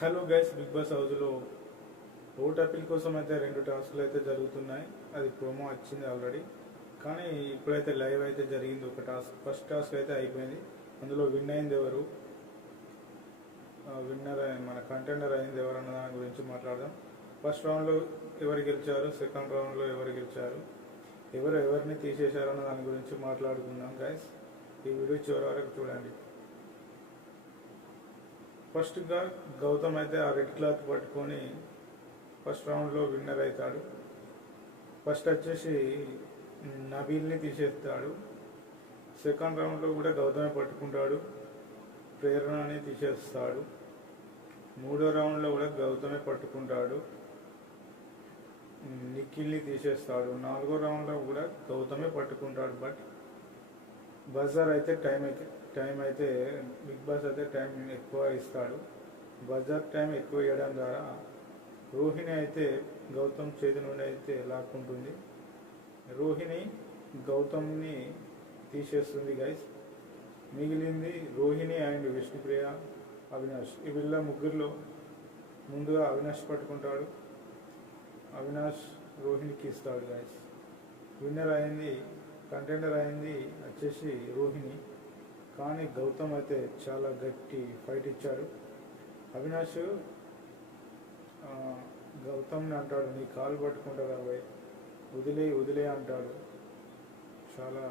Hello guys, big boss హౌస్లో vote appeal కోసం అయితే 2 టాస్క్లు అయితే జరుగుతున్నాయి. అది ప్రోమో వచ్చింది ఆల్రెడీ, కానీ ఇప్పుడైతే లైవ్ అయితే జరిగింది. ఒక టాస్క్, ఫస్ట్ టాస్క్ అయితే అయిపోయింది. అందులో విన్ అయింది ఎవరు, విన్నర్ మన కంటెండర్ అయింది ఎవరు అన్న దాని గురించి మాట్లాడదాం. ఫస్ట్ రౌండ్లో ఎవరు గెలిచారు, సెకండ్ రౌండ్లో ఎవరు గెలిచారు, ఎవరిని తీసేశారు అన్న దాని గురించి మాట్లాడుకుందాం గైస్. ఈ వీడియో చివరి వరకు చూడండి. ఫస్ట్గా గౌతమ్ అయితే ఆ రెడ్ క్లాత్ పట్టుకొని ఫస్ట్ రౌండ్లో విన్నర్ అవుతాడు. ఫస్ట్ వచ్చేసి నబీల్ని తీసేస్తాడు. సెకండ్ రౌండ్లో కూడా గౌతమే పట్టుకుంటాడు, ప్రేరణని తీసేస్తాడు. మూడో రౌండ్లో కూడా గౌతమే పట్టుకుంటాడు, నిఖిల్ని తీసేస్తాడు. నాలుగో రౌండ్లో కూడా గౌతమే పట్టుకుంటాడు. బట్ బజార్ అయితే టైం అయితే బిగ్ బాస్ అయితే టైం ఎక్కువ ఇస్తాడు. బజార్ టైం ఎక్కువ ఇవ్వడం ద్వారా రోహిణి అయితే గౌతమ్ చేతి నుండి అయితే లాక్కుంటుంది. రోహిణి గౌతమ్ని తీసేస్తుంది గైస్. మిగిలింది రోహిణి అండ్ విష్ణుప్రియ, అవినాష్. ఈ వీళ్ళ ముగ్గురులో ముందుగా అవినాష్ పట్టుకుంటాడు. అవినాష్ రోహిణికి ఇస్తాడు గైస్. విన్నర్ అయింది, కంటెండర్ అయింది వచ్చేసి రోహిణి. కానీ గౌతమ్ అయితే చాలా గట్టి ఫైట్ ఇచ్చాడు. అవినాష్ గౌతమ్ని అంటాడు, నీ కాలు పట్టుకుంటారు అబ్బాయి, వదిలే అంటాడు. చాలా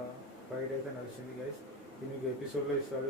ఫైట్ అయితే నడిచింది గైస్. ఇది మీకు ఎపిసోడ్లో ఇస్తాడు.